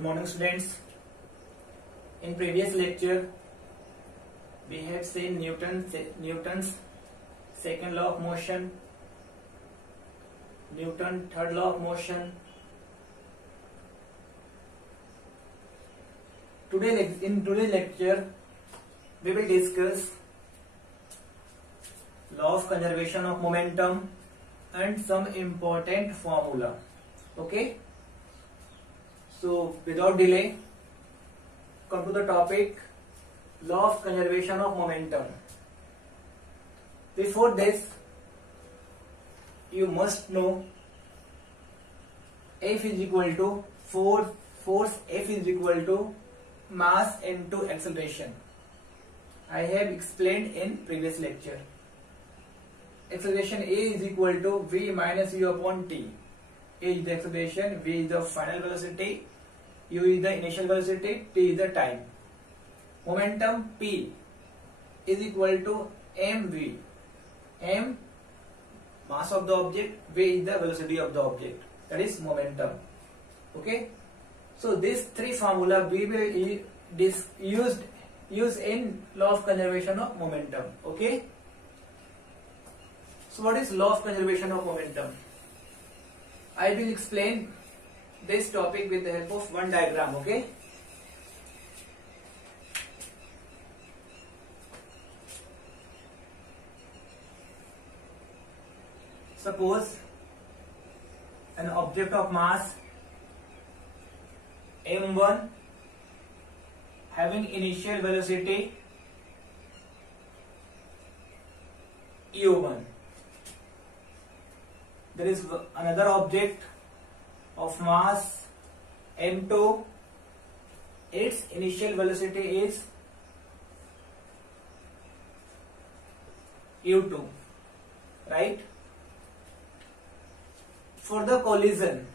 Good morning, students. In previous lecture, we have seen Newton's second law of motion, Newton's third law of motion. In today's lecture, we will discuss law of conservation of momentum and some important formula. Okay. So without delay, come to the topic, law of conservation of momentum. Before this, you must know F is equal to force F is equal to mass into acceleration. I have explained in previous lecture. Acceleration A is equal to V minus U upon T. A is the acceleration, V is the final velocity, U is the initial velocity, T is the time. Momentum P is equal to mv. M, mass of the object, V is the velocity of the object. That is momentum. Okay. So these three formula we will use in law of conservation of momentum. Okay. So what is law of conservation of momentum? I will explain this topic with the help of one diagram. Okay. Suppose an object of mass m1 having initial velocity u1. There is another object of mass m2, its initial velocity is u2, right? For the collision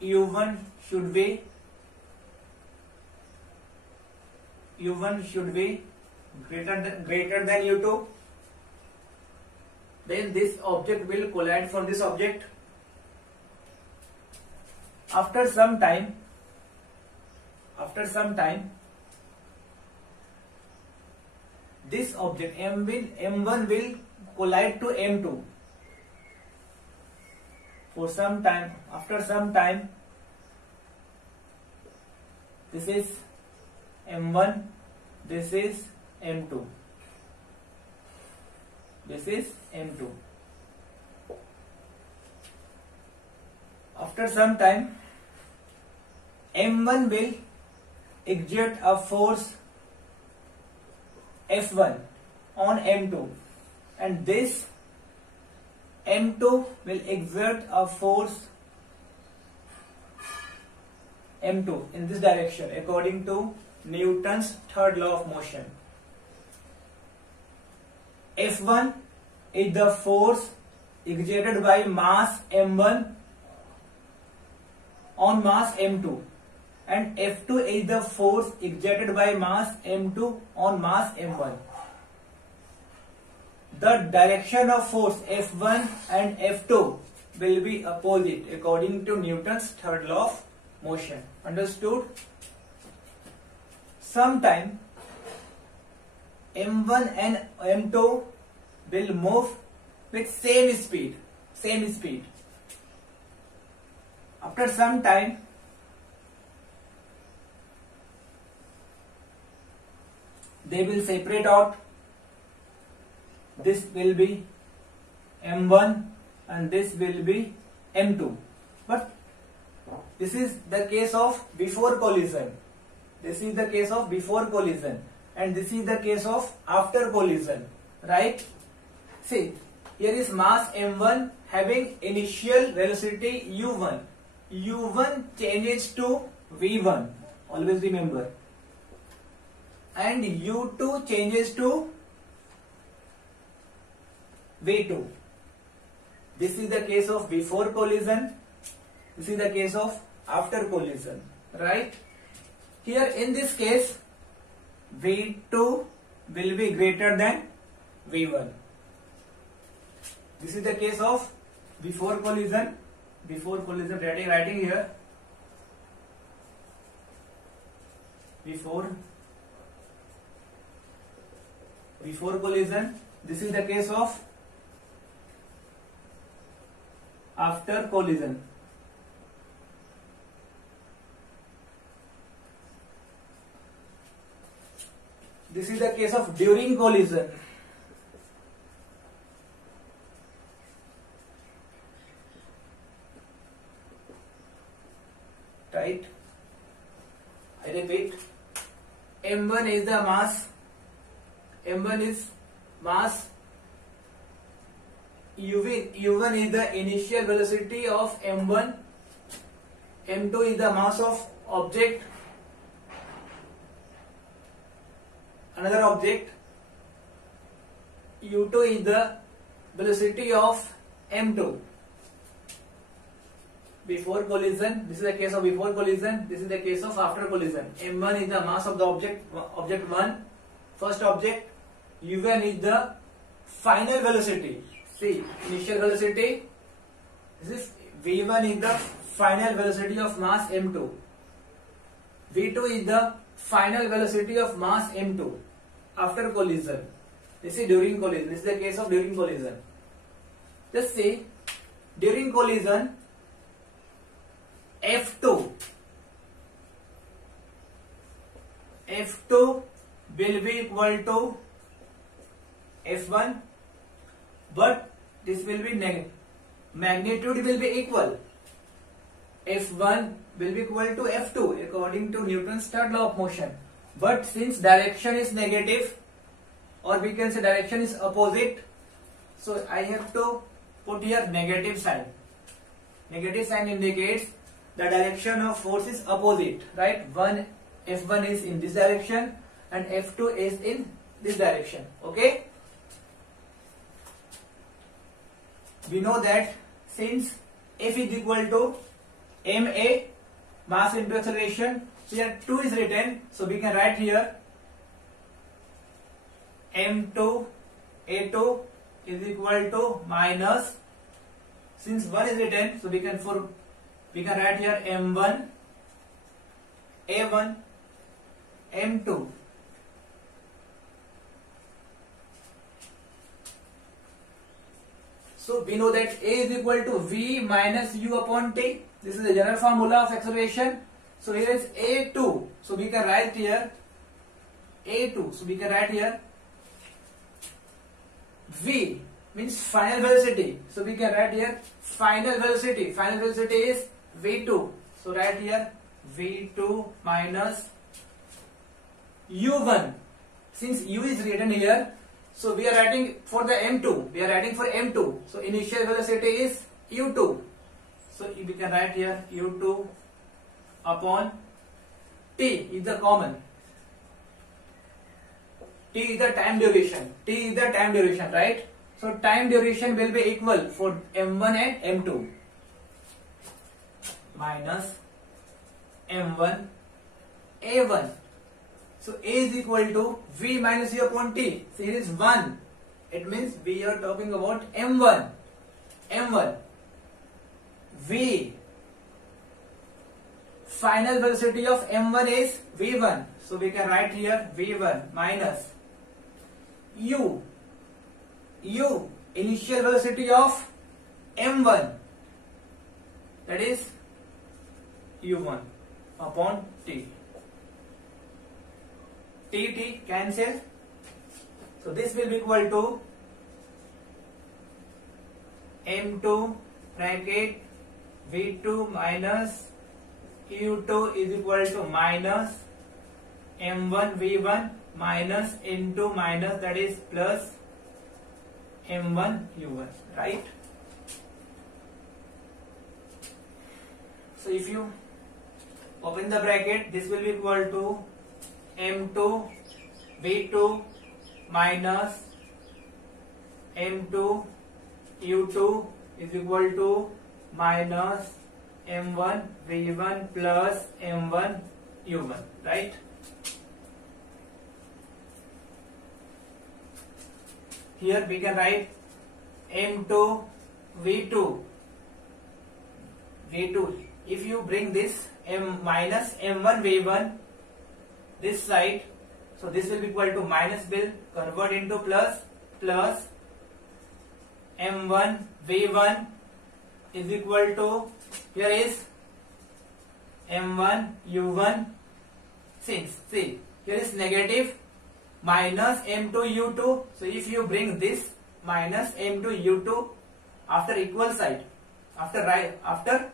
u1 should be greater than u2. Then this object will collide from this object. After some time this object m1 will collide to m2. After some time, this is m1, this is m2, this is m2. After some time, m1 will exert a force F1 on m2, and this m2 will exert a force m2 in this direction according to Newton's third law of motion. F1 is the force exerted by mass m1 on mass m2, and F2 is the force exerted by mass m2 on mass m1. The direction of force F1 and F2 will be opposite according to Newton's third law of motion. Understood? Sometime m1 and m2 will move with same speed. After some time, they will separate out. This will be m1 and this will be m2. But this is the case of before collision. This is the case of before collision, and this is the case of after collision, right? See, here is mass m1 having initial velocity u1. u1 changes to v1. Always remember. And u2 changes to v2. This is the case of before collision. This is the case of after collision, right? Here in this case, V2 will be greater than V1. This is the case of before collision. Before collision, writing here. Before collision. This is the case of after collision. This is the case of during collision. Right? I repeat. M1 is the mass. M1 is mass. U1 is the initial velocity of M1. M2 is the mass of object. Another object. U2 is the velocity of M2. Before collision, this is the case of before collision, this is the case of after collision. M1 is the mass of the object 1, first object. U1 is the final velocity. See, initial velocity, this is V1 is the final velocity of mass M2. V2 is the final velocity of mass M2 after collision. This is during collision. This is the case of during collision. Just see, during collision, F2 will be equal to F1, but this will be negative. Magnitude will be equal. F1 will be equal to F2 according to Newton's third law of motion. But since direction is negative, or we can say direction is opposite, so I have to put here negative sign. Negative sign indicates the direction of force is opposite, right? F1 is in this direction and F2 is in this direction. Okay? We know that since F is equal to ma, mass into acceleration, here 2 is written, so we can write here m2 a2 is equal to minus, since 1 is written, so we can write here m1 a1 m2. So we know that A is equal to V minus U upon T. This is the general formula of acceleration. So here is A2. So we can write here A2. So we can write here V means final velocity. So we can write here final velocity. Final velocity is V2. So write here V2 minus U1. Since U is written here, so we are writing for the M2. We are writing for M2. So initial velocity is U2. So we can write here U2 upon T is the common. T is the time duration. T is the time duration, right? So time duration will be equal for M1 and M2. Minus M1 A1. So A is equal to V minus U upon T. So here is 1. It means we are talking about M1. M1. V. Final velocity of M1 is V1. So we can write here V1 minus U. U. Initial velocity of M1. That is U1 upon T. T cancel. So this will be equal to M2 bracket V2 minus U2 is equal to minus M1 V1 minus into minus, that is plus M1 U1, right? So if you open the bracket, this will be equal to M2 V2 minus M2 U2 is equal to minus M1 V1 plus M1 U1, right? Here we can write m2 v2 v2. If you bring this m minus m1 v1 this side, so this will be equal to minus, will convert into plus, plus m1 v1 is equal to, here is m1 u1, since see here is negative, minus m2 u2. So if you bring this minus m2 u2 after equal side, after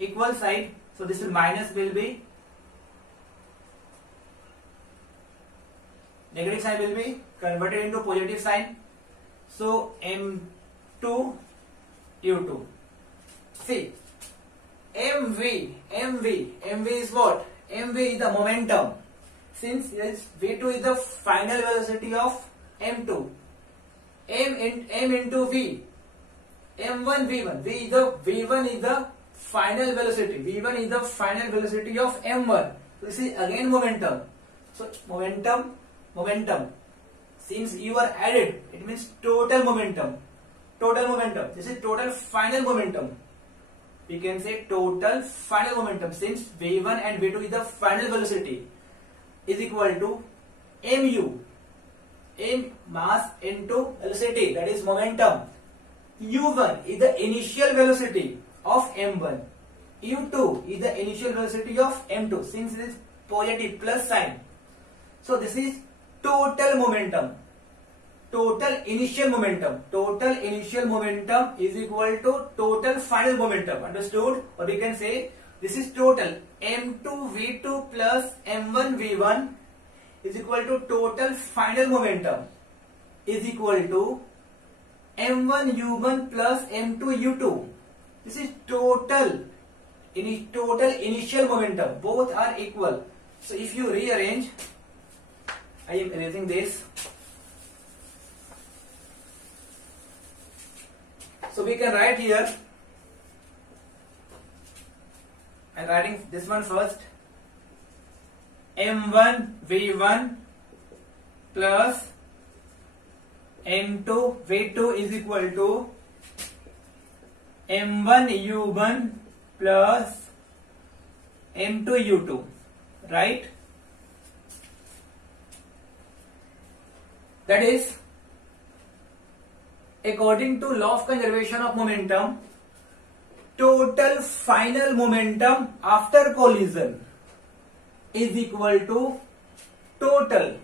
equal side, so this will minus will be, negative sign will be converted into positive sign. So m2 u2. See, mv is what? mv is the momentum. Since yes, v2 is the final velocity of m2, m into v, m1 v1, v1 is the final velocity, v1 is the final velocity of m1. So this is again momentum. So momentum. Since you are added, it means total momentum. This is total final momentum. We can say total final momentum, since v1 and v2 is the final velocity, is equal to mu, m mass into velocity, that is momentum. u1 is the initial velocity of m1, u2 is the initial velocity of m2, since it is positive plus sign. So this is total momentum, total initial momentum is equal to total final momentum. Understood? Or we can say this is total m2 v2 plus m1 v1 is equal to total final momentum is equal to m1 u1 plus m2 u2. This is total initial momentum. Both are equal. So if you rearrange, I am erasing this. So we can write here, I am writing this one first, m1 v1 plus m2 v2 is equal to m1 u1 plus m2 u2, right? That is, according to law of conservation of momentum, total final momentum after collision is equal to total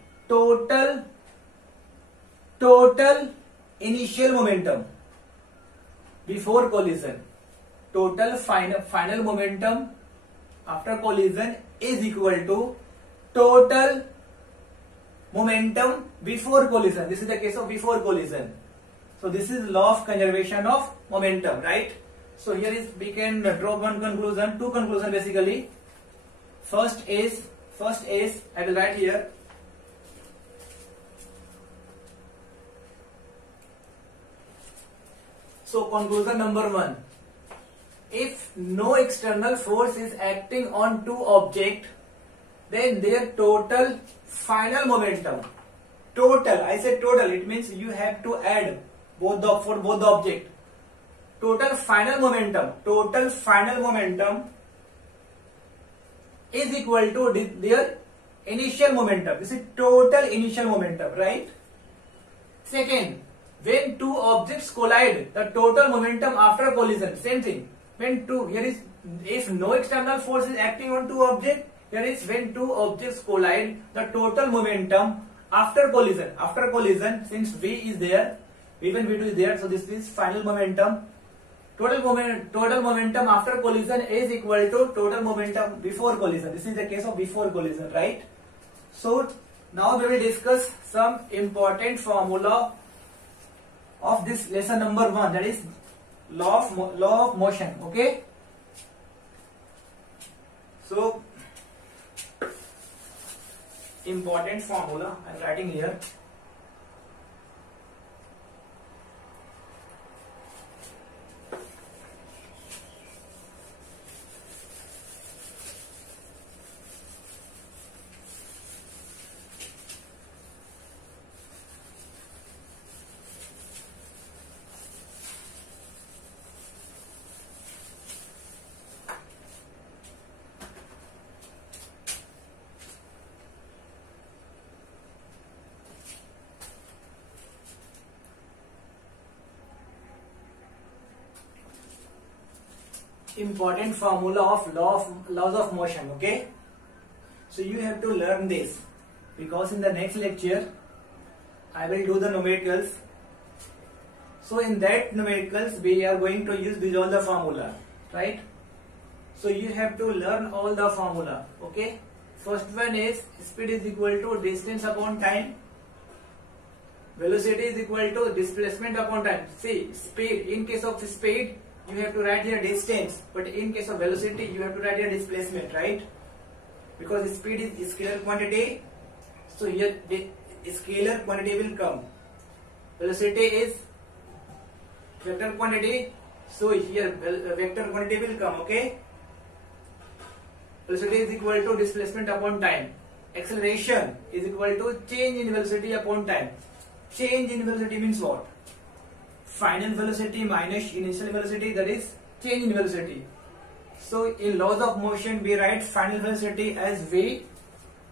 initial momentum before collision. Total final momentum after collision is equal to total momentum before collision. This is the case of before collision. So this is law of conservation of momentum, right? So here is, we can draw one conclusion, two conclusions basically. First is I will write here, so conclusion number 1, if no external force is acting on two objects, then their total final momentum, total, I said total, it means you have to add for both the object, total final momentum is equal to their initial momentum. This is total initial momentum, right? Second, when two objects collide, the total momentum after collision, same thing. When two, here is, if no external force is acting on two objects, here is when two objects collide, the total momentum after collision, since V is there, V1, V2 is there, so this is final momentum. Total momentum after collision is equal to total momentum before collision. This is the case of before collision, right? So now we will discuss some important formula of this lesson number 1, that is law of motion. Okay, so important formula I am writing here. important formula of laws of motion. Okay, so you have to learn this, because in the next lecture I will do the numericals. So in that numericals we are going to use all the formula, right? So you have to learn all the formula. Okay, first one is speed is equal to distance upon time, velocity is equal to displacement upon time. See, speed, in case of speed you have to write here distance, but in case of velocity you have to write here displacement, right? Because speed is scalar quantity, so here the scalar quantity will come. Velocity is vector quantity, so here vector quantity will come. Okay, velocity is equal to displacement upon time. Acceleration is equal to change in velocity upon time. Change in velocity means what? Final velocity minus initial velocity, that is change in velocity. So in laws of motion we write final velocity as v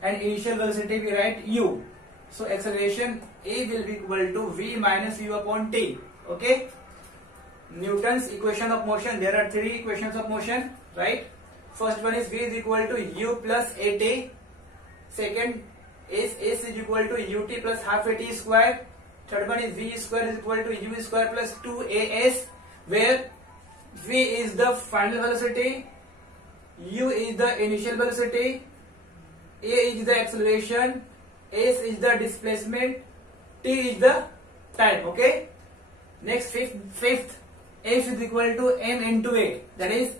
and initial velocity we write u. So acceleration A will be equal to v minus u upon t. Okay, Newton's equation of motion, there are three equations of motion, right? First one is v is equal to u plus at. Second is s is equal to ut plus half at square. Third one is v square is equal to u square plus 2as, where v is the final velocity, u is the initial velocity, a is the acceleration, s is the displacement, t is the time. Okay, next fifth F is equal to m into a, that is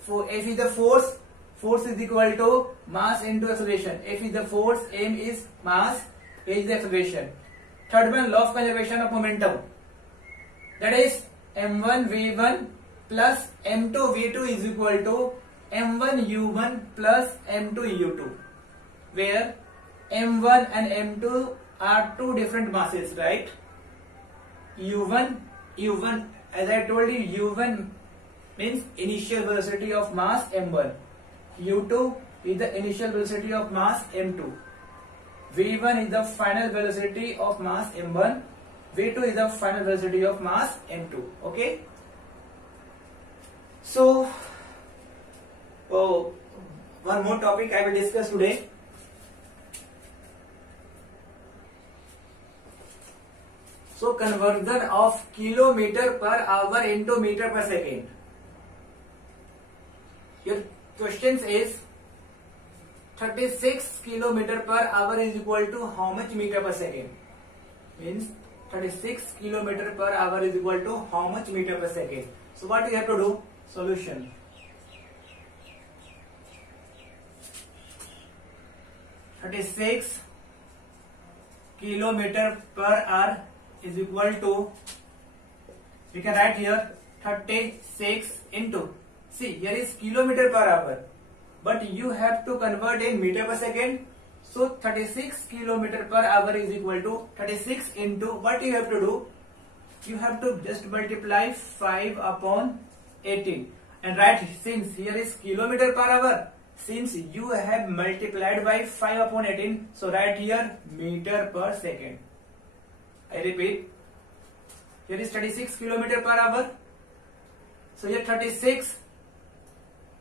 for F is the force is equal to mass into acceleration. F is the force, m is mass, a is the acceleration. Third one, law of conservation of momentum, that is m1 v1 plus m2 v2 is equal to m1 u1 plus m2 u2, where m1 and m2 are two different masses, right? u1 as I told you, u1 means initial velocity of mass m1, u2 is the initial velocity of mass m2, v1 is the final velocity of mass m1, v2 is the final velocity of mass m2. Okay, so one more topic I will discuss today. So conversion of kilometer per hour into meter per second. Your question is 36 kilometer per hour is equal to how much meter per second? Means 36 kilometer per hour is equal to how much meter per second? So what you have to do? Solution. (36 kilometer per hour is equal to), we can write here 36 into, see here is kilometer per hour, but you have to convert in meter per second. So 36 kilometer per hour is equal to 36 into, what you have to do? You have to just multiply 5 upon 18 and write, since here is kilometer per hour, since you have multiplied by 5 upon 18, so write here meter per second. I repeat, here is 36 kilometer per hour. So here 36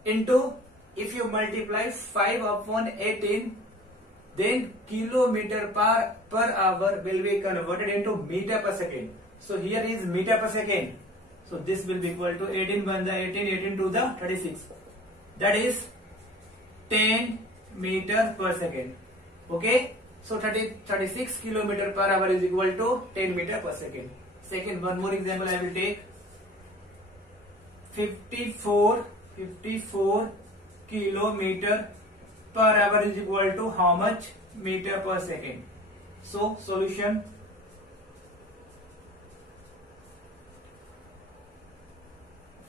into, if you multiply 5 upon 18, then kilometer per hour will be converted into meter per second. So here is meter per second. So this will be equal to 18 1 the 18 to the 36. That is 10 meter per second. Okay. So 36 kilometer per hour is equal to 10 meter per second. Second, one more example I will take. 54 kilometer per hour is equal to how much meter per second? So solution.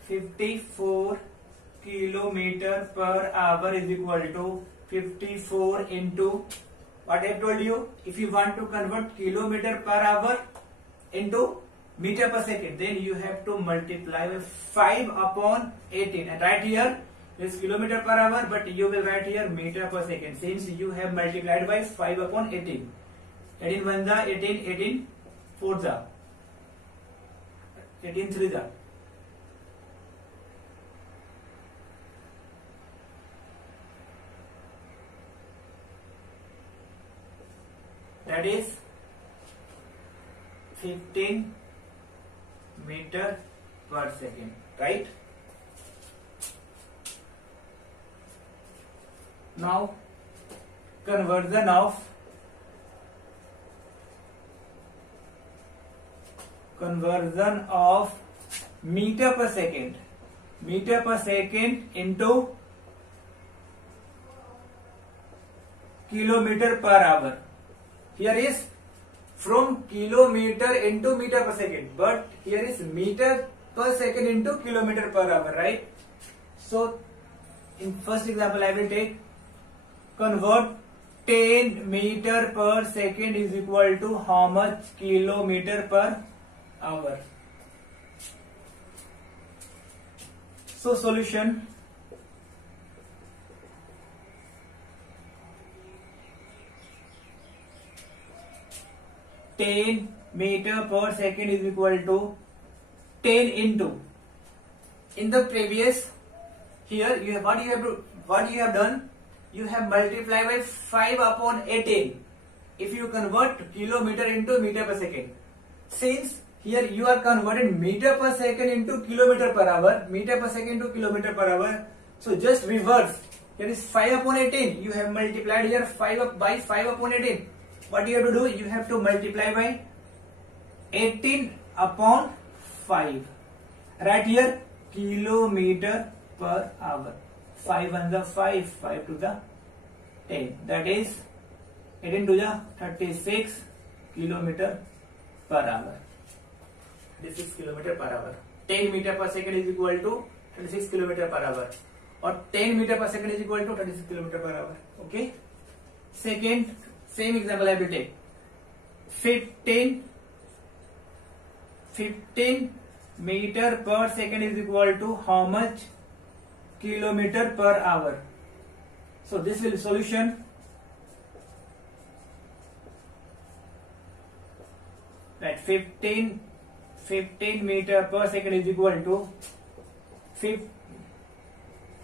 (54 kilometer per hour is equal to 54 into, what I have told you, if you want to convert kilometer per hour into meter per second, then you have to multiply with 5 upon 18 and write here is kilometer per hour, but you will write here meter per second, since you have multiplied by 5 upon 18. 18 1 the 18 4 the 18 3 the that is 15 meter per second, right? Now conversion of meter per second into kilometer per hour. Here is from kilometer into meter per second, but here is meter per second into kilometer per hour, right? So in first example I will take, convert 10 meter per second is equal to how much kilometer per hour. So solution, (10 meter per second is equal to 10 into). In the previous, here you have what you have done. You have multiplied by 5 upon 18. If you convert kilometer into meter per second, since here you are converting meter per second into kilometer per hour, meter per second to kilometer per hour. So just reverse. Here is 5 upon 18. You have multiplied here 5 by 5 upon 18. What you have to do? You have to multiply by 18 upon 5. Right here, kilometer per hour. 5 1 the 5, 5 to the 10. That is 18 to the 36 kilometer per hour. 36 kilometer per hour. 10 meter per second is equal to 36 kilometer per hour, or 10 meter per second is equal to 36 kilometer per hour. Okay. Second, same example I will take. 15 meter per second is equal to how much kilometer per hour. So this will solution, right? 15 meter per second is equal to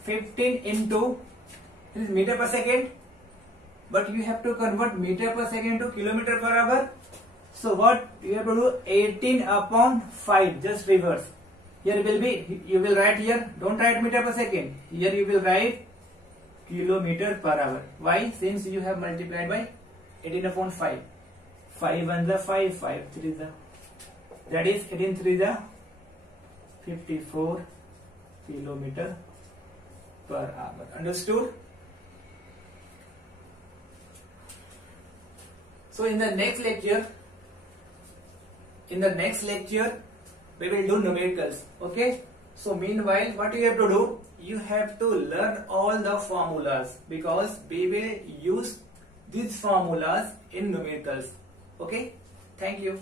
15 into, this is meter per second, but you have to convert meter per second to kilometer per hour. So what you have to do? 18 upon 5, just reverse. Here will be, you will write here, don't write meter per second, here you will write kilometer per hour. Why? Since you have multiplied by 18 upon 5. 5 1 the 5, 5 3 the, that is 18 3 the 54 kilometer per hour. Understood? So in the next lecture, we will do numericals. Okay. So meanwhile, what you have to do? You have to learn all the formulas, because we will use these formulas in numericals. Okay. Thank you.